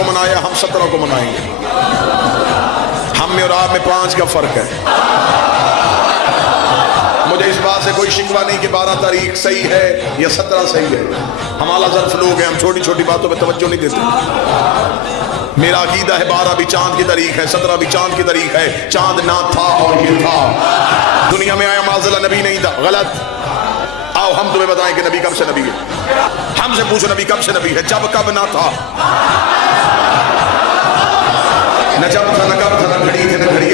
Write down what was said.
کو منایا، ہم 17 کو منائیں گے. ہم میں اور آپ میں 5 کا فرق ہے. مجھے اس بات سے کوئی شکوہ نہیں کہ 12 تاریخ صحیح ہے یا 17 صحیح ہے. ہم اعلیٰ ظرف لوگ ہیں، ہم چھوٹی چھوٹی باتوں پہ توجہ نہیں دیتے. میرا عقیدہ ہے 12 بھی چاند کی تاریخ ہے، 17 بھی چاند کی تاریخ ہے. چاند نہ تھا اور یہ تھا. دنیا میں آیا معاذ اللہ نبی نہیں تھا، غلط. آؤ ہم تمہیں بتائیں کہ نبی کب سے نبی ہے. ہم سے پوچھو نبی کب سے نبی ہے. جب کب نہ تھا، نہ جب تھا نہ کب تھا، نہ گھڑی تھے نہ گھڑی